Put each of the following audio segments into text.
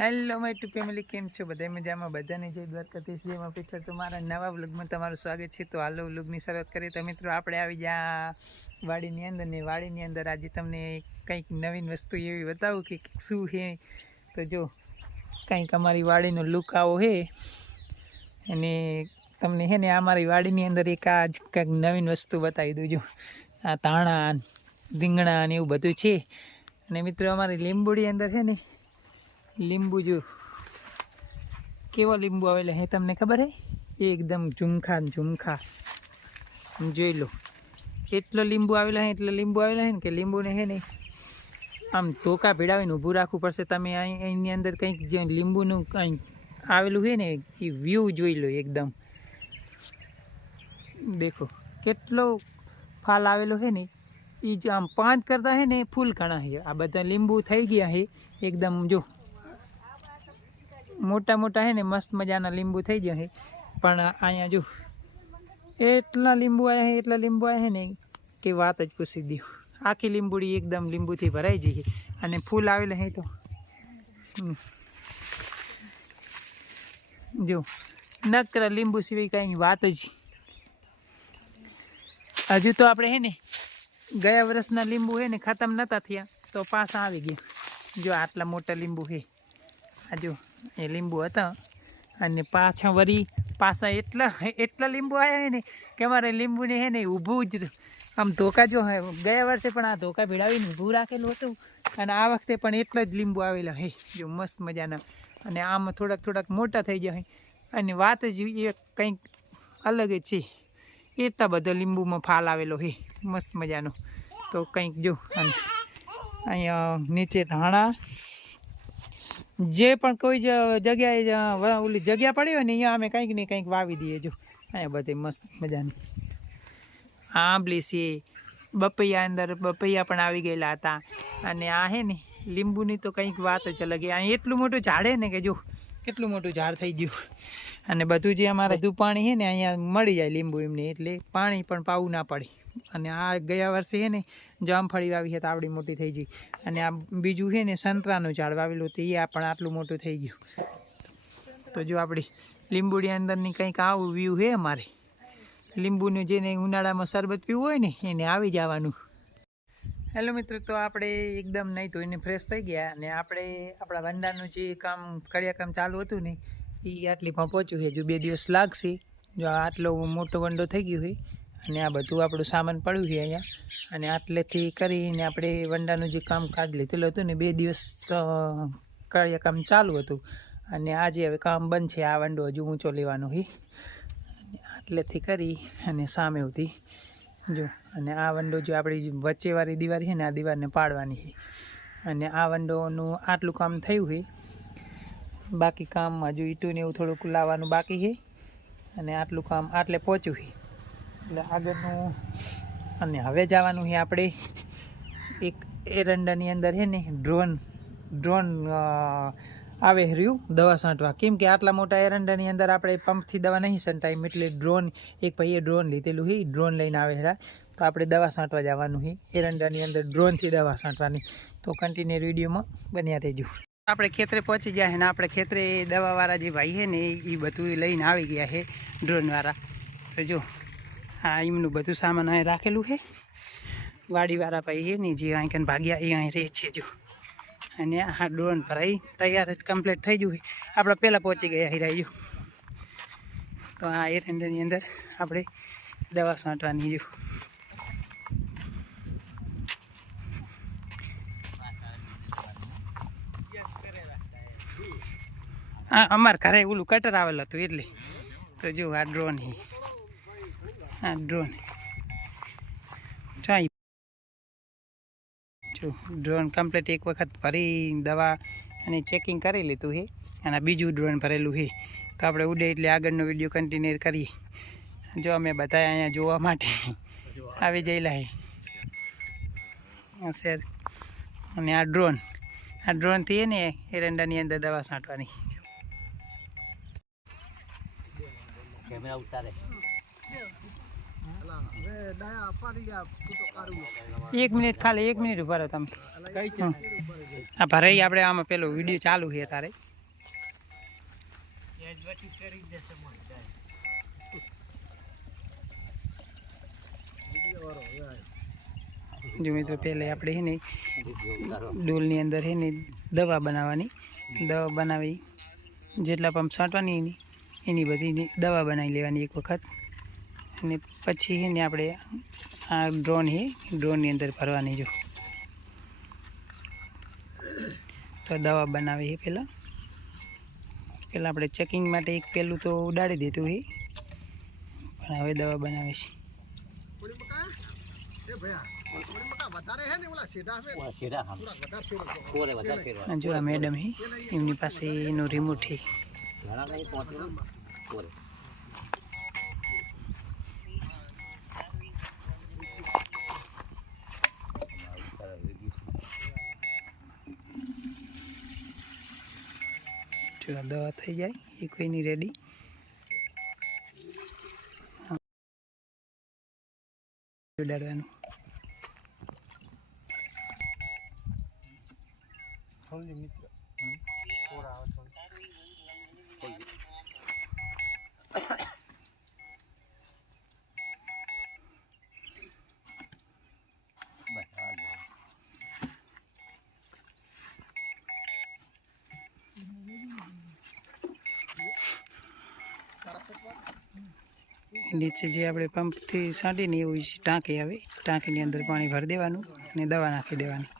Hello my two family, કેમ છો? બધા મજામાં? બધાને જય દ્વારકાધીશ, જય માં પીઠળ. તો મારા નવા વ્લોગમાં તમારું સ્વાગત છે. તો હાલો વ્લોગની શરૂઆત કરીએ. તો મિત્રો આપણે આવી ગયા વાડીની અંદર ને વાડીની અંદર આજે તમને કંઈક નવીન વસ્તુ એવી બતાવું કે શું છે. તો જો કંઈક અમારી વાડીનો લુક આવો છે અને તમને છે ને અમારી વાડીની અંદર એક આજ કંઈક નવીન વસ્તુ બતાવી દઉં. જો આ ધાણા રીંગણા ને એવું બધું છે. અને મિત્રો અમારી લીંબુડી અંદર છે ને લીંબુ, જો કેવો લીંબુ આવેલા હે તમને ખબર હે? એકદમ ઝુમખા જોઈ લો. એટલો લીંબુ આવેલા હે, એટલો લીંબુ આવેલા હે ને કે લીંબુને હે ને આમ ધોકા ભીડાવીને ઊભું રાખવું પડશે. તમે અહીંની અંદર કંઈક જે લીંબુનું કંઈક આવેલું છે ને એ વ્યૂ જોઈ લો. એકદમ દેખો કેટલો ફાલ આવેલો છે ને, એ જ આમ 5 કરતા હે ને ફૂલ ઘણા છે. આ બધા લીંબુ થઈ ગયા છે એકદમ, જો મોટા મોટા હે ને મસ્ત મજાના લીંબુ થઈ ગયા છે. પણ અહીંયા જો એટલા લીંબુ આવ્યા છે ને કે વાત જ પૂછી દો. આખી લીંબુડી એકદમ લીંબુથી ભરાઈ જઈ અને ફૂલ આવેલા હે. તો જો નકરા લીંબુ સિવાય કાંઈ વાત જ. હજુ તો આપણે હે ને ગયા વર્ષના લીંબુ હે ને ખતમ નહોતા થયા તો પાછા આવી ગયા. જો આટલા મોટા લીંબુ છે. આ જો એ લીંબુ હતા અને પાછા એટલા લીંબુ આવ્યા હે ને કે અમારે લીંબુને હે ને ઊભું જ આમ ધોકા. જો ગયા વર્ષે પણ આ ધોકા ભીડાવીને ઊભું રાખેલું હતું અને આ વખતે પણ એટલા જ લીંબુ આવેલા હે. જો મસ્ત મજાના. અને આમાં થોડાક મોટા થઈ ગયા અને વાત જ એ કંઈક અલગ જ છે. એટલા બધા લીંબુમાં ફાલ આવેલો છે મસ્ત મજાનો. તો કંઈક જો અહીંયા નીચે ધાણા જે પણ કોઈ જગ્યાએ ઓલી જગ્યા પડી હોય ને અહીંયા અમે કંઈક ને કંઈક વાવી દઈએ. જો અહીંયા બધે મસ્ત મજાની આંબલી છે, બપૈયા પણ આવી ગયેલા હતા. અને આ હે ને લીંબુની તો કંઈક વાત જ અલગ. અહીં એટલું મોટું ઝાડ હે ને કે જો કેટલું મોટું ઝાડ થઈ ગયું. અને બધું જે અમારે બધું પાણી છે ને અહીંયા મળી જાય લીંબુ એમને, એટલે પાણી પણ પાવું ના પડે. અને આ ગયા વર્ષે છે ને જામફળી વાવી હતી, આવડી મોટી થઈ ગઈ. અને આ બીજું છે ને સંતરાનું ઝાડ વાવેલું હતું, એ પણ આટલું મોટું થઈ ગયું. તો જો આપણી લીંબુડી અંદરની કંઈક આવું વ્યૂ છે અમારે. લીંબુનું જેને ઉનાળામાં શરબત પીવું હોય ને એને આવી જવાનું. હેલો મિત્રો, તો આપણે એકદમ નહીં ધોઈને ફ્રેશ થઈ ગયા અને આપણે આપણા વંડાનું જે કામ ચાલુ હતું ને એ આટલી પણ પહોંચ્યું છે. જો 2 દિવસ લાગશે. જો આટલો મોટો વંડો થઈ ગયો છે અને આ બધું આપણું સામાન પડ્યું છે અહીંયા. અને આટલેથી કરીને આપણે વંડાનું જે કામકાજ લીધેલું હતું ને 2 દિવસ કામ ચાલુ હતું અને આજે હવે કામ બંધ છે. આ વંડો હજુ ઊંચો લેવાનો છે. આટલેથી કરી અને સામે હતી જો. અને આ વંડો જો આપણી વચ્ચેવાળી દીવાર છે ને આ દીવારને પાડવાની છે. અને આ વંડોનું આટલું કામ થયું છે. બાકી કામ હજુ ઈંટું એવું થોડુંક લાવવાનું બાકી છે. અને આટલું કામ આટલે પહોંચ્યું છે એટલે આગળનું. અને હવે જવાનું છે આપણે એક એરંડાની અંદર છે ને ડ્રોન આવે રહ્યું દવા છાંટવા. કેમ કે આટલા મોટા એરંડાની અંદર આપણે પંપથી દવા નહીં છંટાય, એટલે એક ભાઈએ ડ્રોન લીધેલું છે, ડ્રોન લઈને આવે છે. તો આપણે દવા છાંટવા જવાનું છે એરંડાની અંદર, ડ્રોનથી દવા છાંટવાની. તો કન્ટિન્યુ વિડીયોમાં બન્યા રહેજો. આપણે ખેતરે પહોંચી ગયા છે ને આપણે ખેતરે દવાવાળા જે ભાઈ છે ને એ બધું લઈને આવી ગયા છે ડ્રોનવાળા. તો જો આ એમનું બધું સામાન અહીં રાખેલું છે. વાડીવાળા ભાઈ છે ને જે અહીં ભાગ્યા એ અહીં રહે છે. જો અને આ ડ્રોન ભરાઈ તૈયાર જ કમ્પ્લીટ થઈ ગયું છે. આપણે પહેલાં પહોંચી ગયા હિરાઈ. જો તો આ એરંડાની અંદર આપણે દવા છાંટવાની. જો હા, અમારે ઘરે ઓલું કટર આવેલું હતું એટલે. તો જો આ ડ્રોન છે, આ ડ્રોન જો ડ્રોન કમ્પ્લીટ એક વખત ભરી દવા અને ચેકિંગ કરી લીધું છે. અને બીજું ડ્રોન ભરેલું છે. તો આપણે ઉડે એટલે આગળનો વિડીયો કન્ટિન્યુ કરીએ. જો અમે બધા અહીંયા જોવા માટે આવી જયેલા છે સર. અને આ ડ્રોનથી ને એરંડાની અંદર દવા છાંટવાની. કેમેરા ઉતારે. 1 મિનિટ ખાલી 1 મિનિટ ઉભા રહો તમે. આ ભરાઈ આપણે આમાં પેલો વિડીયો ચાલુ છે તારે. જો મિત્રો પહેલે આપણે છે ને ડોલની અંદર છે ને દવા બનાવવાની, દવા બનાવી જેટલા પંપ છાંટવાની એની બધી દવા બનાવી લેવાની એક વખત, અને પછી છે ને આપણે આ ડ્રોન છે ડ્રોનની અંદર ભરવાની. જો તો દવા બનાવી છે પહેલાં આપણે ચેકિંગ માટે એક પહેલું તો ઉડાડી દીધું છે, પણ હવે દવા બનાવે છે. જો આ મેડમ હે, એમની પાસે એનું રિમોટ છે. જો આ દવા થઈ જાય એ કોઈની રેડી. ઉડાડવાનું મિત્ર નીચે જે આપણે પંપથી છાંટીને એવું ટાંકી આવે, ટાંકીની અંદર પાણી ભરી દેવાનું અને દવા નાખી દેવાની.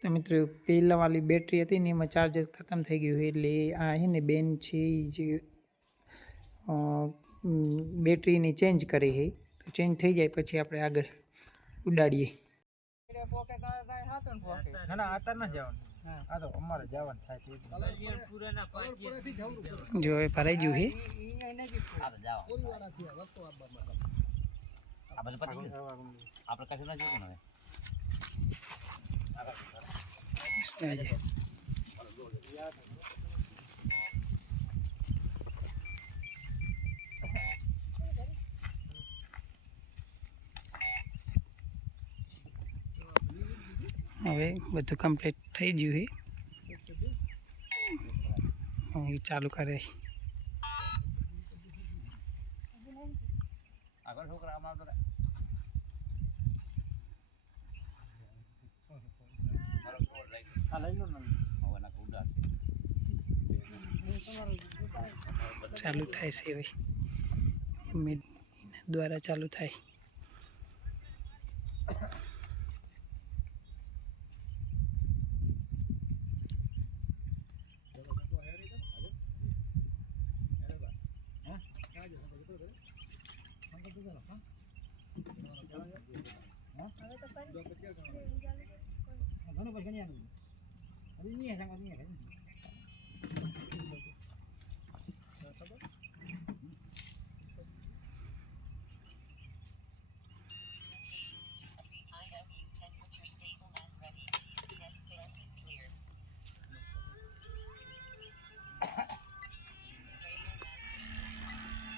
તો મિત્રો પહેલાં વાળી બેટરી હતી ને એમાં ચાર્જર ખતમ થઈ ગયું, એટલે આ છે ને બેન છે જે બેટરીની ચેન્જ કરી છે, તો ચેન્જ થઈ જાય પછી આપણે આગળ ઉડાડીએ. જો હવે ભરાઈ ગયું છે. હવે બધું કમ્પ્લીટ થઈ ગયું છે, હવે ચાલુ કરે. ચાલુ થાય છે હવે, દ્વારા ચાલુ થાય.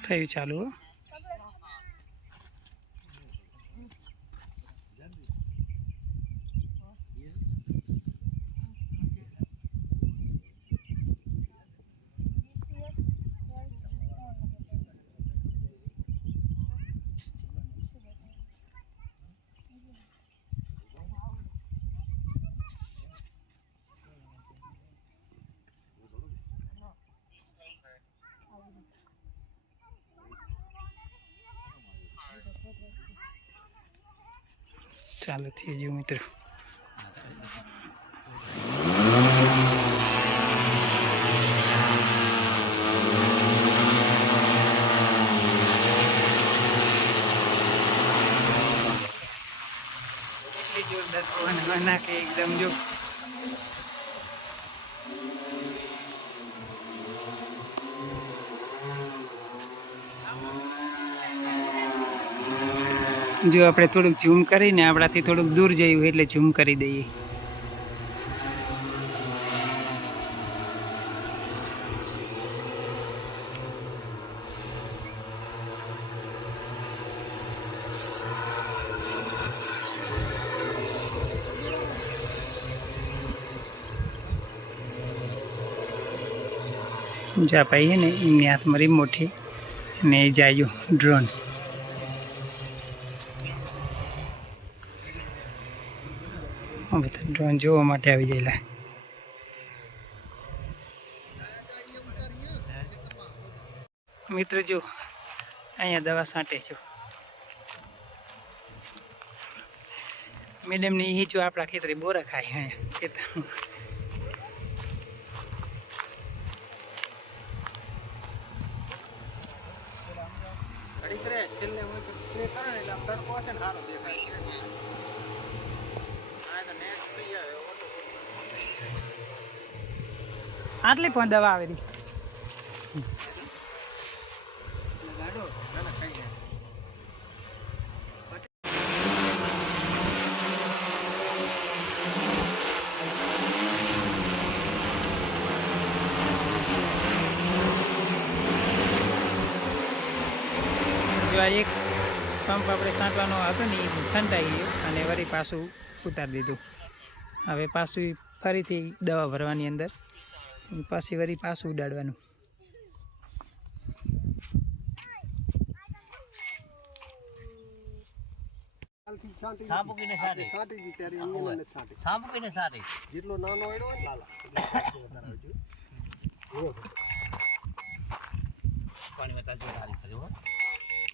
થયું ચાલુ. ચાલુ થઈ ગયું મિત્રો. જોરદાર પવન નાખે એકદમ. જો જો આપણે થોડુંક ઝૂમ કરીને આપણાથી થોડુંક દૂર જયું એટલે ઝૂમ કરી દઈએ. जो आ भाई है ने एमनी हाथ में रिमोट है ने जायो ड्रोन બધા ડ્રોન જોવા માટે આવી ગયેલા મિત્રો જો અહીંયા દવા છાંટે છો મેડમ ને એ જો આપણા ખેતરે બોરા ખાય અહીંયા ખેતર આટલી પણ દવા આવેલી જો આ એક પંપ આપણે છાંટવાનો હતો ને એ છંટાઈ ગયો અને વળી પાછું ઉતારી દીધું હવે પાછું ફરીથી દવા ભરવાની અંદર પાછી વળી પાછું ઉડાડવાનું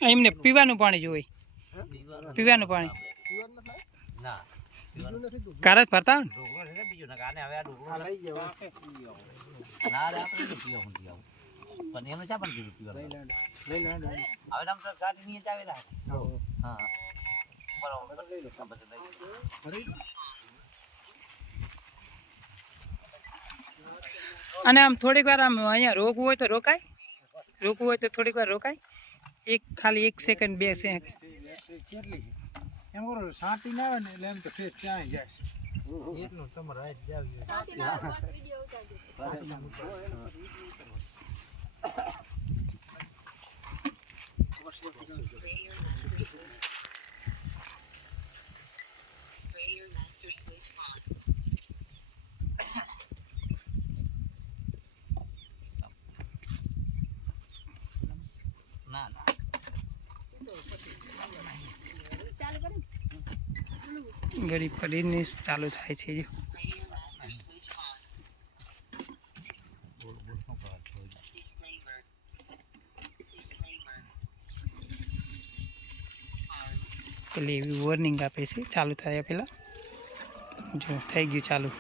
એમને પીવાનું પાણી જોઈએ પીવાનું પાણી કારજ ભરતા અને આમ થોડીક વાર આમ અહીંયા રોકવું હોય તો રોકાય રોકવું હોય તો થોડીક વાર રોકાય એક ખાલી 1 સેકન્ડ 2 સેકન્ડ એમ કરો શાંતિ ના આવે ને એટલે એમ તો ફેર ક્યાંય જાય એટલું તમારે રાત જાવી ઘડી ફરીને ચાલુ થાય છે જો પેલી એવી વોર્નિંગ આપે છે ચાલુ થાય પહેલાં જો થઈ ગયું ચાલુ